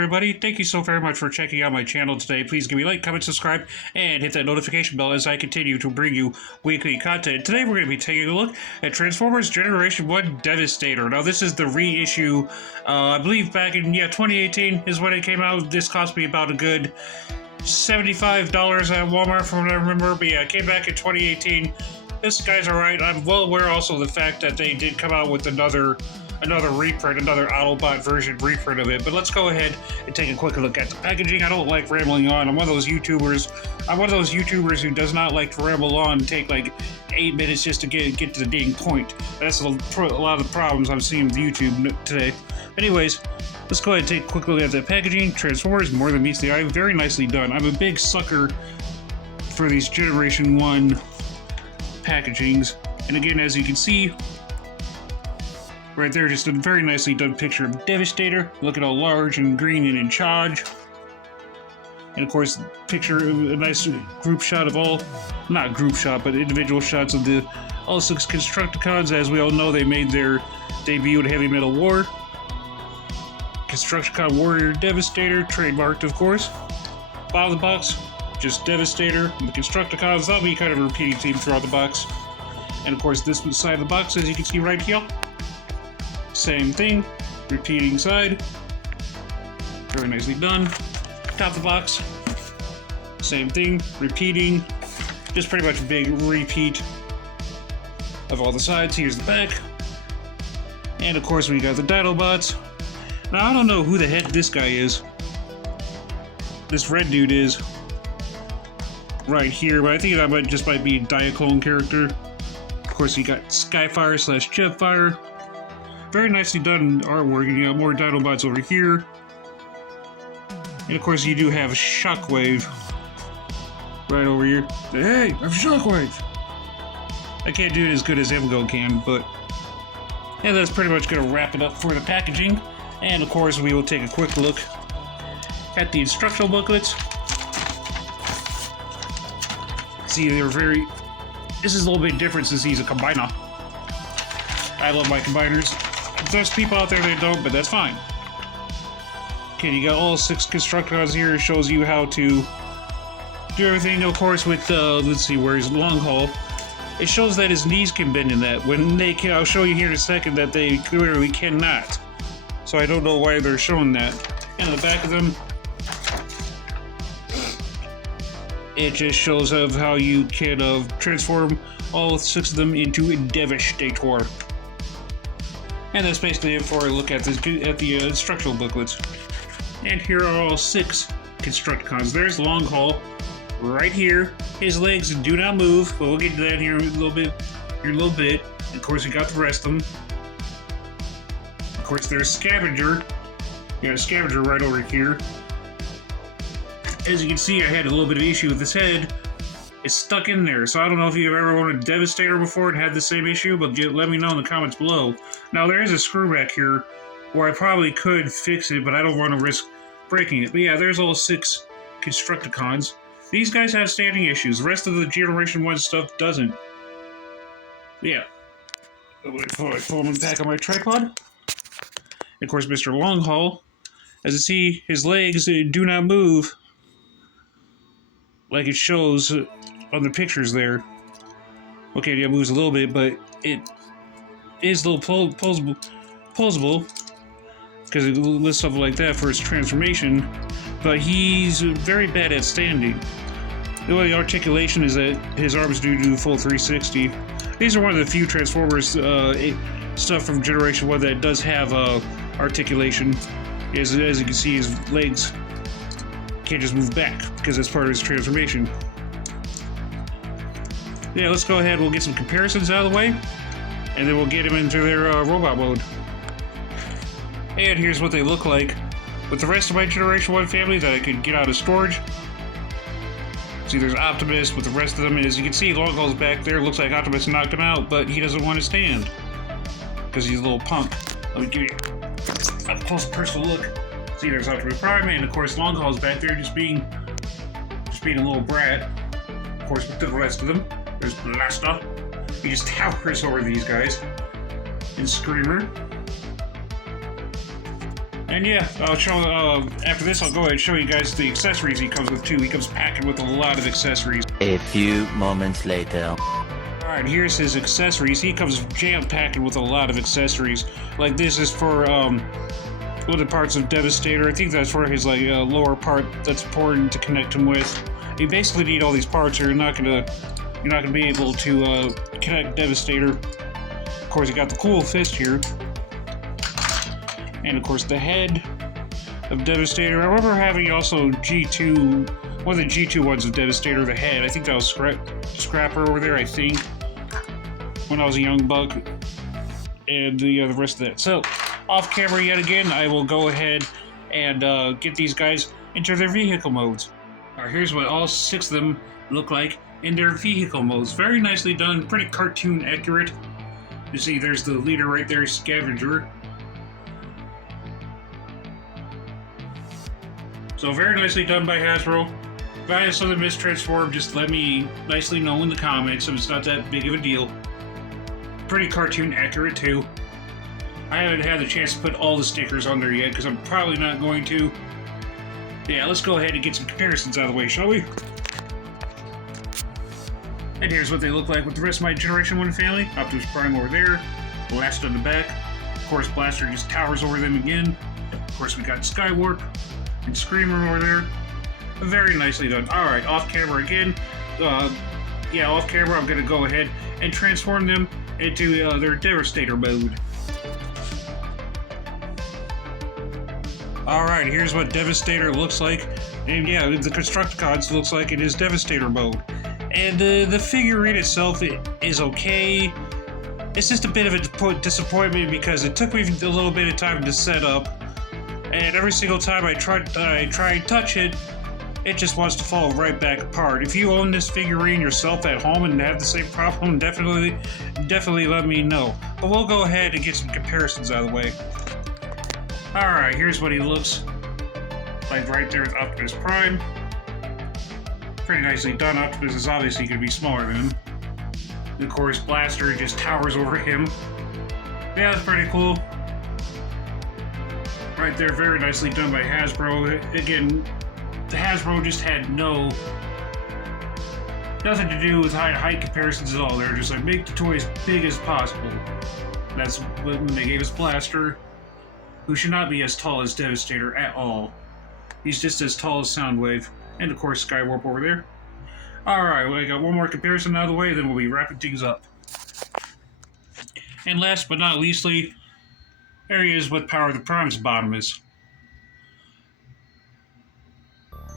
everybody. Thank you so very much for checking out my channel today. Please give me a like, comment, subscribe, and hit that notification bell as I continue to bring you weekly content. Today we're going to be taking a look at Transformers Generation 1 Devastator. Now this is the reissue, I believe back in 2018 is when it came out. This cost me about a good $75 at Walmart from what I remember, but yeah, it came back in 2018. This guy's alright. I'm well aware also of the fact that they did come out with another reprint, another Autobot version reprint of it. But let's go ahead and take a quick look at the packaging. I don't like rambling on. I'm one of those YouTubers who does not like to ramble on and take like 8 minutes just to get to the dang point. That's a lot of the problems I'm seeing with YouTube today. Anyways, let's go ahead and take a quick look at the packaging. Transformers, more than meets the eye. Very nicely done. I'm a big sucker for these Generation 1 packagings. And again, as you can see, right there, just a very nicely done picture of Devastator, looking all large and green and in charge. And of course, a nice group shot of all, not group shot, but individual shots of all 6 Constructicons. As we all know, they made their debut in Heavy Metal War. Constructicon Warrior Devastator, trademarked of course. Bottom of the box, just Devastator and the Constructicons. That'll be kind of a repeating theme throughout the box. And of course, this side of the box, as you can see right here, same thing, repeating side, very nicely done. Top of the box, same thing, repeating, just pretty much a big repeat of all the sides. Here's the back, and of course we got the Dinobots. Now I don't know who the heck this guy is, this red dude is, right here, but I think that might be a Diaclone character. Of course you got Skyfire / Jetfire. Very nicely done artwork. You got more Dinobots over here. And of course you do have Shockwave right over here. Hey, I'm Shockwave! I can't do it as good as Emgo can, but yeah, that's pretty much going to wrap it up for the packaging. And of course we will take a quick look at the instructional booklets. See, this is a little bit different since he's a combiner. I love my combiners. There's people out there that don't, but that's fine. Okay, you got all 6 Constructicons here. It shows you how to do everything. Of course, with let's see, where he's long haul. It shows that his knees can bend in that. When they can, I'll show you here in a second that they clearly cannot. So I don't know why they're showing that. And on the back of them, it just shows of how you can transform all 6 of them into a Devastator. And that's basically it for a look at the instructional booklets. And here are all 6 Constructicons. There's Long Haul, right here. His legs do not move, but we'll get to that here in a little bit. Of course, we got the rest of them. Of course, there's Scavenger. You got a Scavenger right over here. As you can see, I had a little bit of issue with his head. It's stuck in there, so I don't know if you've ever owned a Devastator before and had the same issue, but let me know in the comments below. Now, there is a screw back here where I probably could fix it, but I don't want to risk breaking it. But yeah, there's all 6 Constructicons. These guys have standing issues. The rest of the Generation 1 stuff doesn't. Yeah. Before I pull him back on my tripod. And of course, Mr. Longhaul. As you see, his legs do not move like it shows on the pictures there. Okay, yeah, it moves a little bit, but it is a little posable because it lists stuff like that for his transformation, but he's very bad at standing. The only articulation is that his arms do full 360. These are one of the few Transformers stuff from Generation 1 that does have articulation. As you can see, his legs can't just move back because that's part of his transformation. Yeah, let's go ahead. We'll get some comparisons out of the way, and then we'll get him into their robot mode. And here's what they look like with the rest of my Generation 1 family that I could get out of storage. See, there's Optimus with the rest of them, and as you can see, Longhaul's back there. Looks like Optimus knocked him out, but he doesn't want to stand because he's a little punk. Let me give you a close personal look. See, there's Optimus Prime, and of course, Longhaul's back there just being a little brat. Of course, with the rest of them, there's Blaster. He just towers over these guys. And Screamer. And yeah, I'll show, after this I'll go ahead and show you guys the accessories he comes with too. He comes packed with a lot of accessories. A few moments later. Alright, here's his accessories. He comes jam-packed with a lot of accessories. Like this is for, one of the parts of Devastator. I think that's for his, like, lower part that's important to connect him with. You basically need all these parts or you're not gonna be able to, connect Devastator. Of course, you got the cool fist here. And of course the head of Devastator. I remember having also G2, one of the G2 ones of Devastator, the head. I think that was Scrapper over there, I think, when I was a young buck. And the rest of that. So, off camera yet again, I will go ahead and get these guys into their vehicle modes. Alright, here's what all 6 of them look like in their vehicle modes. Very nicely done, pretty cartoon accurate. You see, there's the leader right there, Scavenger. So very nicely done by Hasbro. If I have something mistransformed, just let me nicely know in the comments so it's not that big of a deal. Pretty cartoon accurate too. I haven't had the chance to put all the stickers on there yet because I'm probably not going to. Yeah, let's go ahead and get some comparisons out of the way, shall we? And here's what they look like with the rest of my Generation 1 family. Optimus Prime over there, Blast on the back. Of course, Blaster just towers over them again. Of course, we got Skywarp and Screamer over there. Very nicely done. Alright, off camera again. Yeah, off camera, I'm going to go ahead and transform them into their Devastator mode. Alright, here's what Devastator looks like. And yeah, the Constructicons looks like it is Devastator mode. And the figurine itself is okay. It's just a bit of a disappointment because it took me a little bit of time to set up. And every single time I try and touch it, it just wants to fall right back apart. If you own this figurine yourself at home and have the same problem, definitely let me know. But we'll go ahead and get some comparisons out of the way. Alright, here's what he looks like right there with Optimus Prime. Pretty nicely done. Optimus is obviously going to be smaller than him. And of course, Blaster just towers over him. Yeah, that's pretty cool. Right there, very nicely done by Hasbro. Again, the Hasbro just had nothing to do with height comparisons at all. They're just like, make the toy as big as possible. That's when they gave us Blaster, who should not be as tall as Devastator at all. He's just as tall as Soundwave. And of course, Skywarp over there. Alright, well, I got one more comparison out of the way, then we'll be wrapping things up. And last but not leastly, there he is with Power of the Prime's bottom is.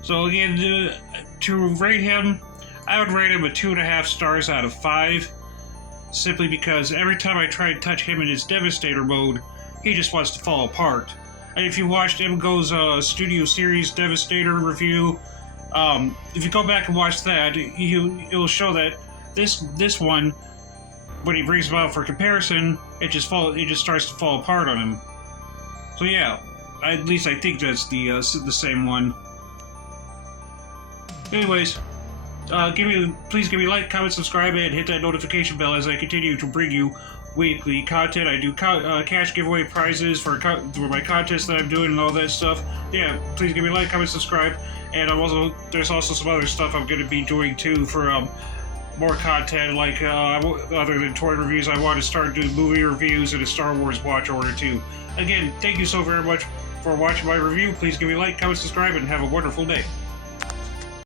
So again, to rate him, I would rate him a 2.5 stars out of 5. Simply because every time I try to touch him in his Devastator mode, he just wants to fall apart. And if you watched Emgo's Studio Series Devastator review, if you go back and watch that, it'll show that this one, when he brings him out for comparison, it just starts to fall apart on him. So yeah, at least I think that's the same one. Anyways, please give me a like, comment, subscribe, and hit that notification bell as I continue to bring you weekly content. I do cash giveaway prizes for my contests that I'm doing and all that stuff. Yeah, please give me a like, comment, subscribe, and there's also some other stuff I'm going to be doing too for more content, like other than toy reviews. I want to start doing movie reviews and a Star Wars watch order too. Again, thank you so very much for watching my review. Please give me a like, comment, subscribe, and have a wonderful day.